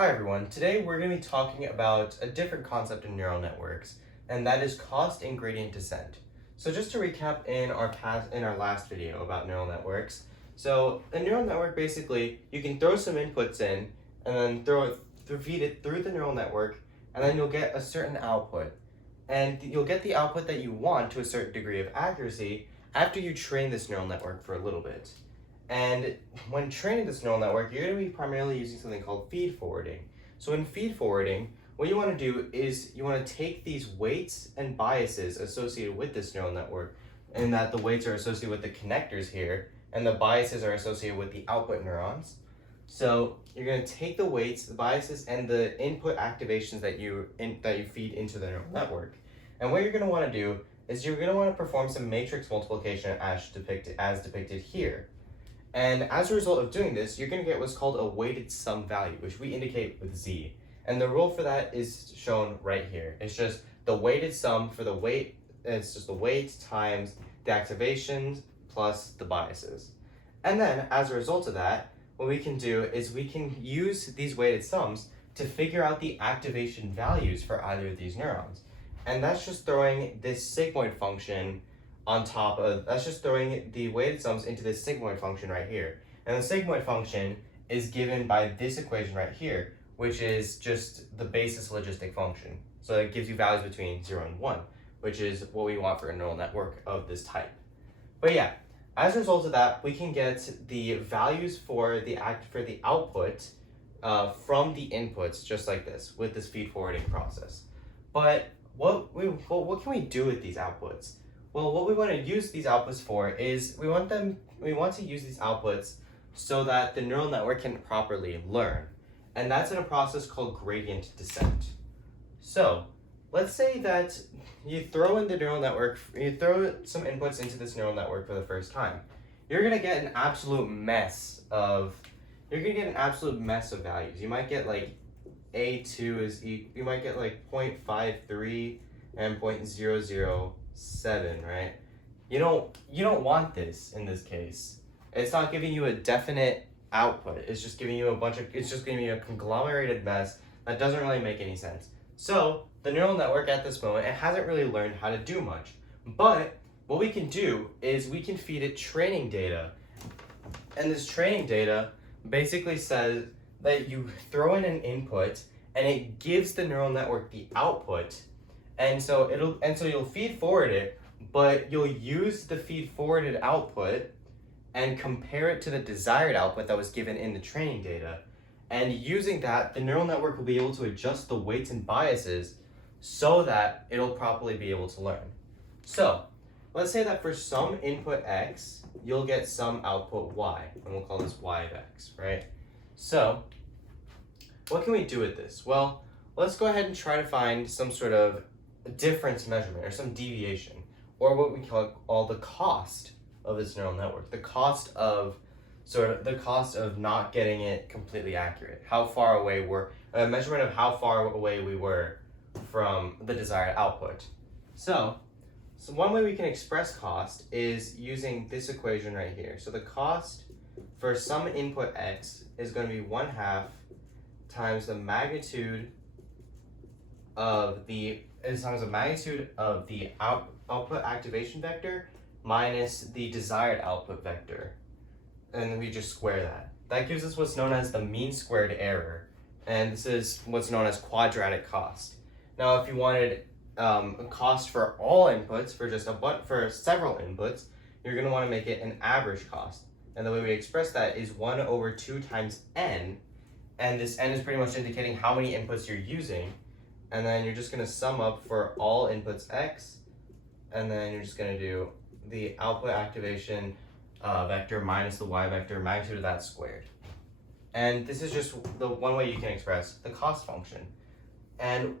Hi everyone, today we're going to be talking about a different concept in neural networks, and that is cost and gradient descent. So just to recap in our last video about neural networks, so a neural network basically, you can throw some inputs in and then feed it through the neural network, and then you'll get a certain output. And you'll get the output that you want to a certain degree of accuracy after you train this neural network for a little bit. And when training this neural network, you're going to be primarily using something called feed forwarding. So in feed forwarding, what you want to do is you want to take these weights and biases associated with this neural network, and that the weights are associated with the connectors here, and the biases are associated with the output neurons. So you're going to take the weights, the biases, and the input activations that you feed into the neural network. And what you're going to want to do is you're going to want to perform some matrix multiplication as depicted here. And as a result of doing this, you're going to get what's called a weighted sum value, which we indicate with z. And the rule for that is shown right here. It's just the weighted sum for the weight, it's just the weight times the activations plus the biases. And then, as a result of that, what we can do is we can use these weighted sums to figure out the activation values for either of these neurons. And that's just throwing this sigmoid function that's just throwing the weighted sums into this sigmoid function right here. And the sigmoid function is given by this equation right here, which is just the basis logistic function. So it gives you values between 0 and 1, which is what we want for a neural network of this type. But yeah, as a result of that, we can get the values for the output from the inputs just like this with this feed forwarding process. But what can we do with these outputs? Well, what we want to use these outputs for is we want to use these outputs so that the neural network can properly learn. And that's in a process called gradient descent. So let's say that you throw in the neural network, you throw some inputs into this neural network for the first time. You're going to get an absolute mess of values. You might get like A2 you might get like 0.53 and 0.007, right? You don't want this in this case. It's not giving you a definite output. It's just giving you a conglomerated mess that doesn't really make any sense. So the neural network at this moment, it hasn't really learned how to do much. But what we can do is we can feed it training data. And this training data basically says that you throw in an input and it gives the neural network the output. And so you'll feed forward it, but you'll use the feed forwarded output and compare it to the desired output that was given in the training data. And using that, the neural network will be able to adjust the weights and biases so that it'll properly be able to learn. So let's say that for some input x, you'll get some output y, and we'll call this y of x, right? So what can we do with this? Well, let's go ahead and try to find some sort of difference measurement or some deviation, or what we call the cost of this neural network, the cost of not getting it completely accurate, a measurement of how far away we were from the desired output. So one way we can express cost is using this equation right here. So the cost for some input x is going to be 1/2 times the magnitude of the output activation vector minus the desired output vector. And then we just square that. That gives us what's known as the mean squared error. And this is what's known as quadratic cost. Now, if you wanted a cost for all inputs, for several inputs, you're going to want to make it an average cost. And the way we express that is 1/2 times n. And this n is pretty much indicating how many inputs you're using. And then you're just going to sum up for all inputs x, and then you're just going to do the output activation vector minus the y vector, magnitude of that squared. And this is just the one way you can express the cost function. And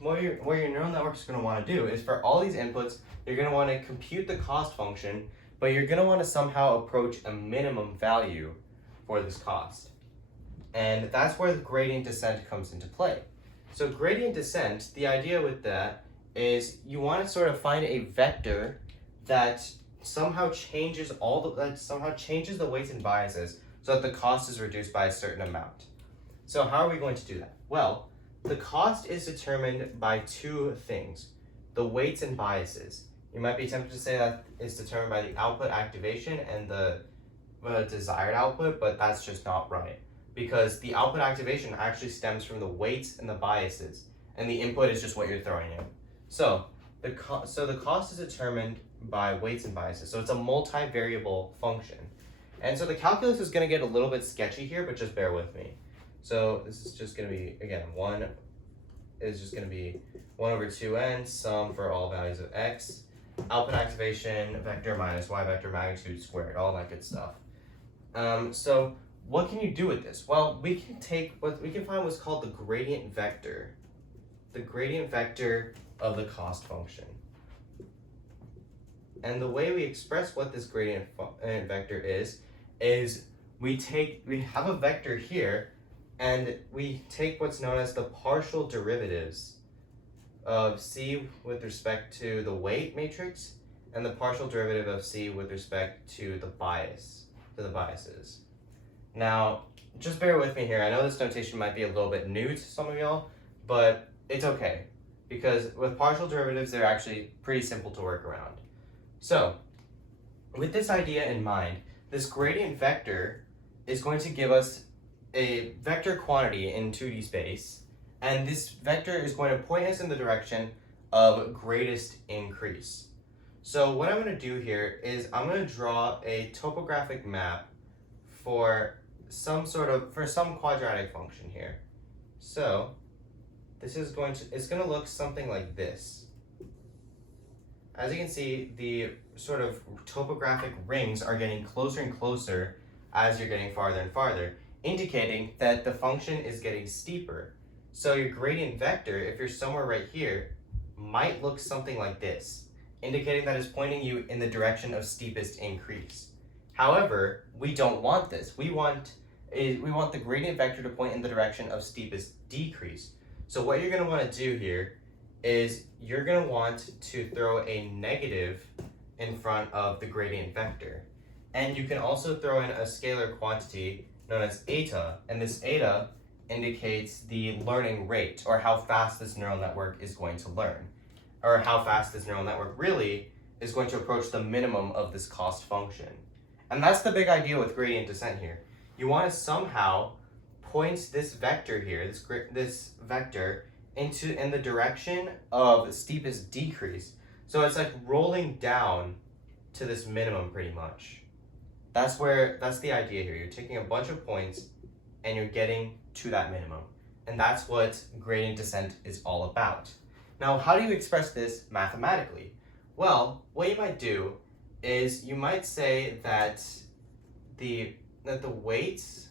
what your neural network is going to want to do is for all these inputs, you're going to want to compute the cost function, but you're going to want to somehow approach a minimum value for this cost. And that's where the gradient descent comes into play. So gradient descent, the idea with that is you want to sort of find a vector that somehow changes the weights and biases so that the cost is reduced by a certain amount. So how are we going to do that? Well, the cost is determined by two things, the weights and biases. You might be tempted to say that it's determined by the output activation and the desired output, but that's just not right. Because the output activation actually stems from the weights and the biases, and the input is just what you're throwing in. So the cost is determined by weights and biases. So it's a multivariable function. And so the calculus is going to get a little bit sketchy here, but just bear with me. So this is just going to be, again, 1 is just going to be 1 over 2n, sum for all values of x, output activation, vector minus y vector magnitude squared, all that good stuff. So what can you do with this? Well, we can find what's called the gradient vector of the cost function. And the way we express what this gradient vector is we have a vector here, and we take what's known as the partial derivatives of c with respect to the weight matrix and the partial derivative of c with respect to the biases. Now, just bear with me here. I know this notation might be a little bit new to some of y'all, but it's okay, because with partial derivatives, they're actually pretty simple to work around. So, with this idea in mind, this gradient vector is going to give us a vector quantity in 2D space, and this vector is going to point us in the direction of greatest increase. So what I'm going to do here is I'm going to draw a topographic map for some quadratic function here. So this is going to look something like this. As you can see, the sort of topographic rings are getting closer and closer as you're getting farther and farther, indicating that the function is getting steeper. So your gradient vector, if you're somewhere right here, might look something like this, indicating that it's pointing you in the direction of steepest increase. However, we don't want this. We want the gradient vector to point in the direction of steepest decrease. So what you're going to want to do here is you're going to want to throw a negative in front of the gradient vector. And you can also throw in a scalar quantity known as eta, and this eta indicates the learning rate, or how fast this neural network is going to learn, or how fast this neural network really is going to approach the minimum of this cost function. And that's the big idea with gradient descent here. You want to somehow point this vector here, this vector, in the direction of steepest decrease. So it's like rolling down to this minimum pretty much. That's the idea here. You're taking a bunch of points and you're getting to that minimum. And that's what gradient descent is all about. Now, how do you express this mathematically? Well, what you might do is you might say that the weights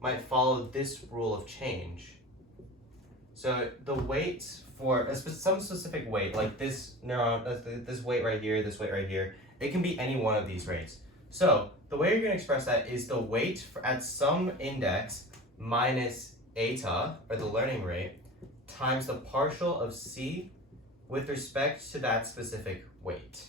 might follow this rule of change. So the weights for some specific weight, like this neuron, this weight right here, this weight right here, it can be any one of these rates. So the way you're going to express that is the weight at some index minus eta, or the learning rate, times the partial of c with respect to that specific weight.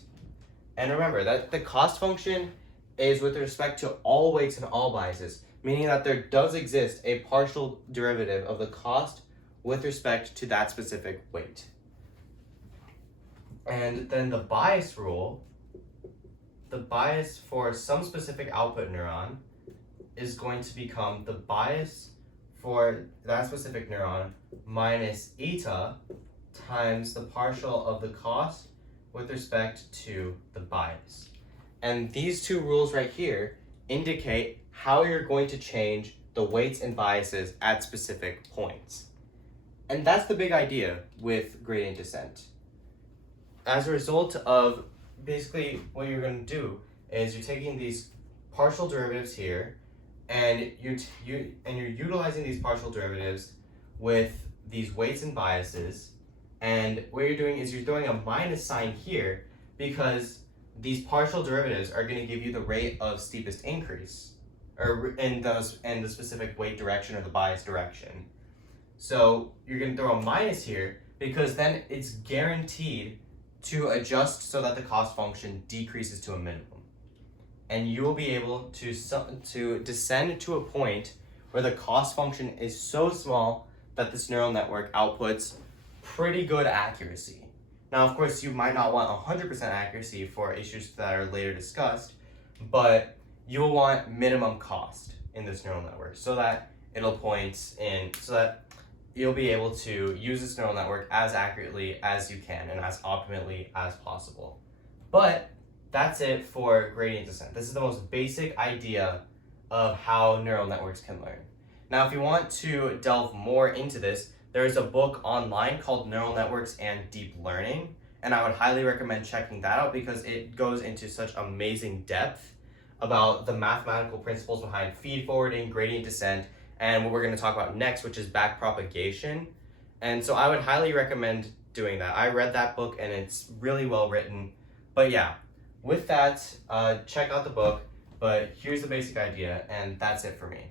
And remember that the cost function is with respect to all weights and all biases, meaning that there does exist a partial derivative of the cost with respect to that specific weight. And then the bias rule, the bias for some specific output neuron is going to become the bias for that specific neuron minus eta times the partial of the cost with respect to the bias. And these two rules right here indicate how you're going to change the weights and biases at specific points. And that's the big idea with gradient descent. As a result of basically what you're going to do is you're taking these partial derivatives here, and you're utilizing these partial derivatives with these weights and biases, and what you're doing is you're throwing a minus sign here because these partial derivatives are going to give you the rate of steepest increase, or in the specific weight direction or the bias direction. So you're going to throw a minus here because then it's guaranteed to adjust so that the cost function decreases to a minimum. And you will be able to descend to a point where the cost function is so small that this neural network outputs pretty good accuracy. Now, of course, you might not want 100% accuracy for issues that are later discussed, but you'll want minimum cost in this neural network so that it'll point in, so that you'll be able to use this neural network as accurately as you can and as optimally as possible. But that's it for gradient descent. This is the most basic idea of how neural networks can learn. Now, if you want to delve more into this, there's a book online called Neural Networks and Deep Learning, and I would highly recommend checking that out because it goes into such amazing depth about the mathematical principles behind feed forwarding, gradient descent, and what we're going to talk about next, which is backpropagation. And so I would highly recommend doing that. I read that book and it's really well written. But yeah, with that, check out the book. But here's the basic idea, and that's it for me.